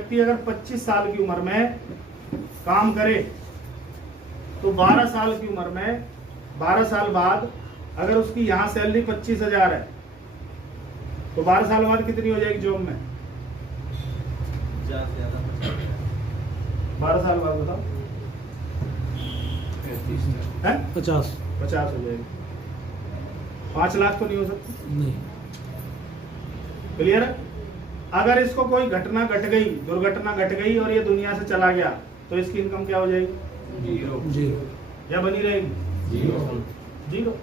व्यक्ति अगर 25 साल की उम्र में काम करे तो 12 साल की उम्र में 12 साल बाद अगर उसकी यहाँ सैलरी 25,000 है तो 12 साल बाद कितनी हो जाएगी जॉब में? 12 साल बाद बताओ 50 50 हो जाएगी। 5 लाख तो नहीं हो सकती? नहीं। क्लियर है? अगर इसको कोई घटना घट गई, दुर्घटना घट गई और ये दुनिया से चला गया तो इसकी इनकम क्या हो जाएगी? जीरो। या बनी रहेगी? जीरो।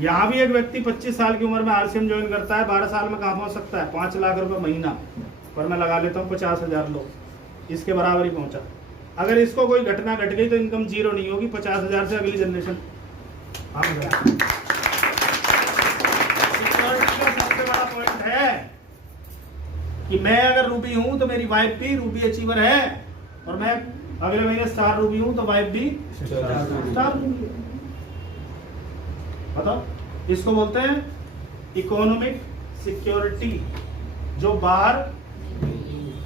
यहाँ भी एक व्यक्ति 25 साल की उम्र में आरसीएम ज्वाइन करता है, 12 साल में कहाँ पहुँच सकता है? 5 लाख रुपए महीना, पर मैं लगा लेता हूँ 50,000 लोग, इसके बराबर ही पहुँचा। अगर इसको कोई घटना घट गई तो इनकम जीरो नहीं होगी, 50,000 से अगली जनरेशन। हाँ, सिक्योरिटी का सबसे बड़ा पॉइंट है कि मैं अगर रूबी हूं तो मेरी वाइफ भी रूबी अचीवर है, और मैं अगले महीने स्टार रूबी हूं तो वाइफ भी स्टार रूबी है। बताओ, इसको बोलते हैं इकोनॉमिक सिक्योरिटी। जो बाहर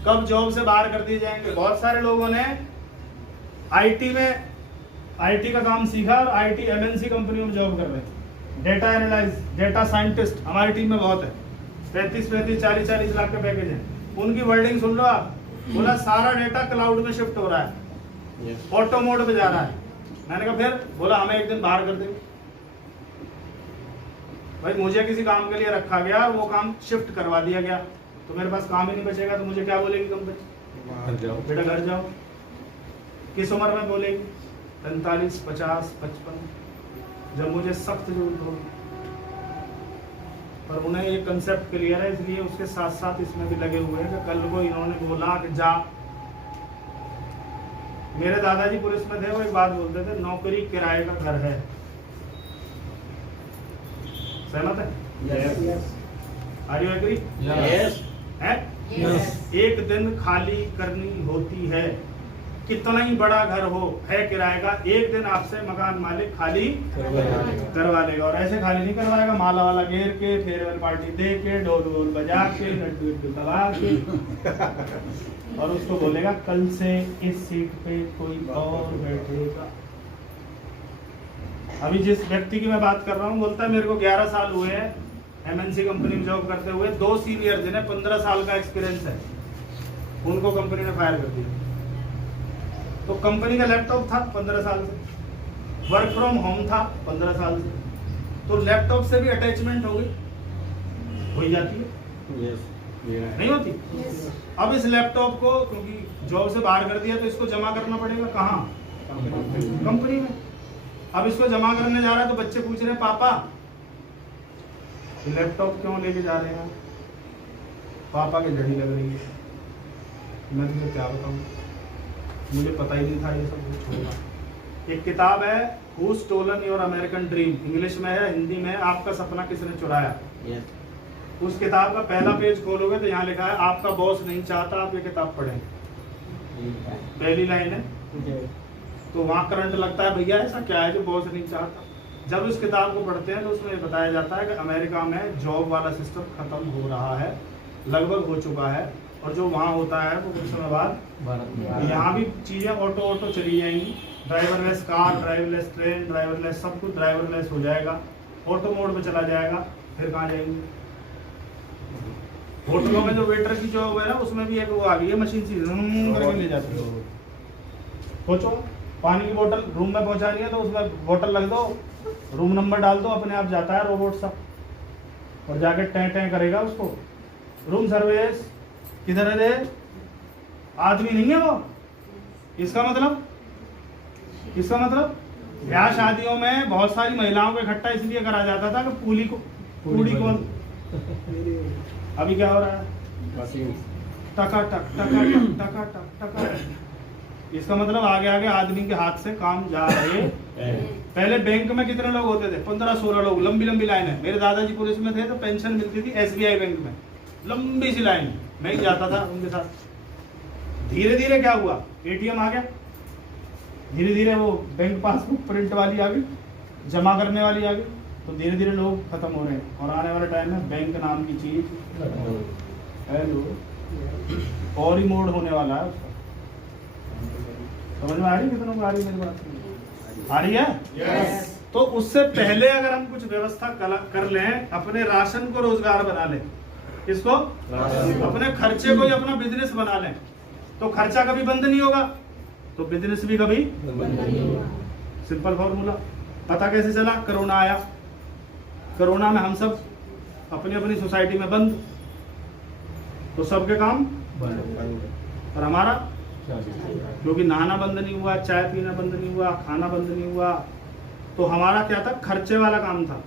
कब जॉब से बाहर कर दिए जाएंगे? बहुत सारे लोगों ने आईटी का काम सीखा और आईटी एमएनसी कंपनियों में जॉब कर रहे हैं। डेटा एनालाइज, डेटा साइंटिस्ट हमारी टीम में बहुत है, 35 40 लाख के पैकेज है। उनकी वर्डिंग सुन लो आप, बोला सारा डेटा क्लाउड में शिफ्ट हो रहा है, ऑटो मोड पे जा रहा है। मैंने कहा फिर? बोला हमें एक दिन बाहर कर देंगे। भाई मुझे किसी काम के लिए रखा गया, वो काम शिफ्ट करवा दिया गया, तो मेरे पास काम ही नहीं बचेगा, तो मुझे क्या बोलेगी कंपनी? बेटा घर जाओ। किस उम्र में बोलेगी? 45, 50, 55, जब मुझे सख्त जरूरत होगी। पर उन्हें ये कंसेप्ट क्लियर है, इसलिए उसके साथ साथ इसमें भी लगे हुए हैं कि कल को इन्होंने बोला कि जा। मेरे दादाजी पुलिस में थे, वो एक बात बोलते थे, नौकरी किराए का घर है। सहमत है? Yes. Are you agree? Yes. है? Yes. एक दिन खाली करनी होती है, कितना ही बड़ा घर हो, है किराए का, एक दिन आपसे मकान मालिक खाली करवा लेगा। और ऐसे खाली नहीं करवाएगा, माला वाला घेर के, फेयरवेल पार्टी दे के, ढोल वोल बजा के, लड्डू वड्डू दबा के, और उसको बोलेगा कल से इस सीट पे कोई और बैठेगा। अभी जिस व्यक्ति की मैं बात कर रहा हूँ, बोलता है मेरे को 11 साल हुए हैं एमएनसी कंपनी में जॉब करते हुए, 2 सीनियर जिन्हें 15 साल का एक्सपीरियंस है, उनको कंपनी ने फायर कर दिया। तो कंपनी का लैपटॉप था 15 साल से, वर्क फ्रॉम होम था 15 साल से, तो लैपटॉप से भी अटैचमेंट हो गई, हो जाती है? नहीं होती? अब इस लैपटॉप को क्योंकि जॉब से बाहर कर दिया तो इसको जमा करना पड़ेगा कहाँ? कंपनी में। अब इसको जमा करने जा रहा है तो बच्चे पूछ रहे हैं पापा लैपटॉप क्यों लेके जा रहे हैं? पापा की झड़ी लग रही है। मैं तुझे क्या बताऊं, मुझे पता ही नहीं था ये सब कुछ होगा। एक किताब है who stolen your American dream, English में है, हिंदी में है, आपका सपना किसने चुराया। उस किताब का पहला पेज खोलोगे तो यहाँ लिखा है आपका बॉस नहीं चाहता आप ये किताब पढ़ें, पहली लाइन है। तो वहाँ करंट लगता है, भैया ऐसा क्या है जो बॉस नहीं चाहता। जब इस किताब को पढ़ते हैं तो उसमें बताया जाता है कि अमेरिका में जॉब वाला सिस्टम खत्म हो रहा है, लगभग हो चुका है, और जो वहाँ होता है वो कुछ समय बाद यहाँ भी चीज़ें ऑटो चली जाएंगी। Driverless car, driverless train, driverless सब कुछ ड्राइवरलेस हो जाएगा, ऑटो मोड पे चला जाएगा। फिर कहाँ जाएंगे? होटलों में जो वेटर की जॉब है ना, उसमें भी एक वो आ गई है मशीन सी करके ले जाती है। सोचो पानी की बोतल रूम में पहुंचानी है तो उसमें बोतल लग दो, रूम नंबर डाल दो, अपने आप जाता है रोबोट सा और जाके टें टें करेगा उसको। रूम सर्विस किधर है रे? आदमी नहीं है वो। इसका मतलब ब्याह शादियों में बहुत सारी महिलाओं को इकट्ठा इसलिए करा जाता था कि पूरी कौन। अभी क्या हो रहा है? टका टक टका टक टका टक टका। इसका मतलब आगे आगे आदमी के हाथ से काम जा रहे। पहले बैंक में कितने लोग होते थे? 15-16 लोग, लंबी लंबी लाइन है। मेरे दादाजी पुलिस में थे तो पेंशन मिलती थी एसबीआई बैंक में, लंबी सी लाइन, मैं ही जाता था उनके साथ। धीरे धीरे क्या हुआ? एटीएम आ गया, धीरे धीरे वो बैंक पासबुक प्रिंट वाली आ गई, जमा करने वाली आ गई, तो धीरे धीरे लोग खत्म हो रहे हैं और आने वाले टाइम में बैंक नाम की चीज। हेलो और ही मोड होने वाला है उसका। समझ में आ रही है कितनों को आ रही है मेरी बात? आ रही है? Yes. तो उससे पहले अगर हम कुछ व्यवस्था कर लें, अपने राशन को रोजगार बना लें, किसको? अपने खर्चे को ही अपना बिजनेस बना लें, तो खर्चा कभी बंद नहीं होगा, तो बिजनेस भी कभी। Simple formula. पता कैसे चला? कोरोना आया, कोरोना में हम सब अपनी अपनी सोसाइटी में बंद, तो सबके काम और हमारा, क्योंकि नहाना बंद नहीं हुआ, चाय पीना बंद नहीं हुआ, खाना बंद नहीं हुआ, तो हमारा क्या था? खर्चे वाला काम था,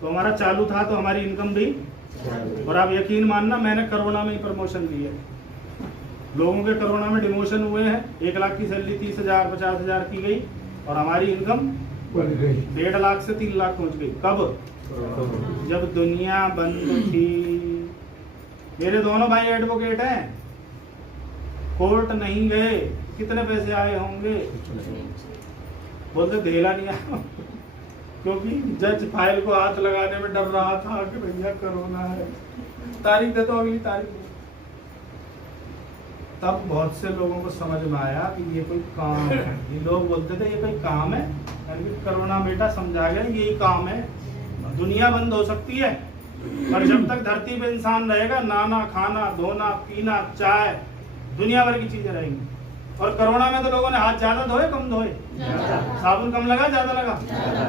तो हमारा चालू था, तो हमारी इनकम भी। और आप यकीन मानना, मैंने कोरोना में ही प्रमोशन दी है। लोगों के कोरोना में डिमोशन हुए हैं, 1 लाख की सैलरी 30,000 50,000 की गई, और हमारी इनकम 1.5 लाख से 3 लाख पहुंच गई। कब? जब दुनिया बंद थी। मेरे दोनों भाई एडवोकेट हैं, कोर्ट नहीं गए, कितने पैसे आए होंगे? बोलते धेला नहीं आया, क्योंकि जज फाइल को हाथ लगाने में डर रहा था कि भैया कोरोना है, तारीख दे दो, अगली तारीख दे। तब बहुत से लोगों को समझ में आया कि ये कोई काम है। ये लोग बोलते थे ये कोई काम है, यानी कोरोना बेटा समझा गया यही काम है। दुनिया बंद हो सकती है, पर जब तक धरती पे इंसान रहेगा, नहाना खाना धोना पीना चाय दुनिया भर की चीजें रहेंगी। और कोरोना में तो लोगों ने हाथ ज्यादा धोए कम धोए? साबुन कम लगा ज्यादा लगा?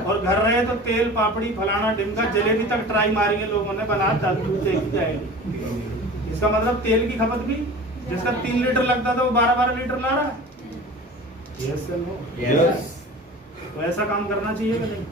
और घर रहे तो तेल पापड़ी फलाना ढिमका जलेबी तक ट्राई मारी है लोगों ने, बना दूध देखी जाएगी। इसका मतलब तेल की खपत भी, जिसका 3 लीटर लगता था वो 12-12 लीटर ला रहा है। यस या नो? Yes. तो ऐसा काम करना चाहिए कि नहीं?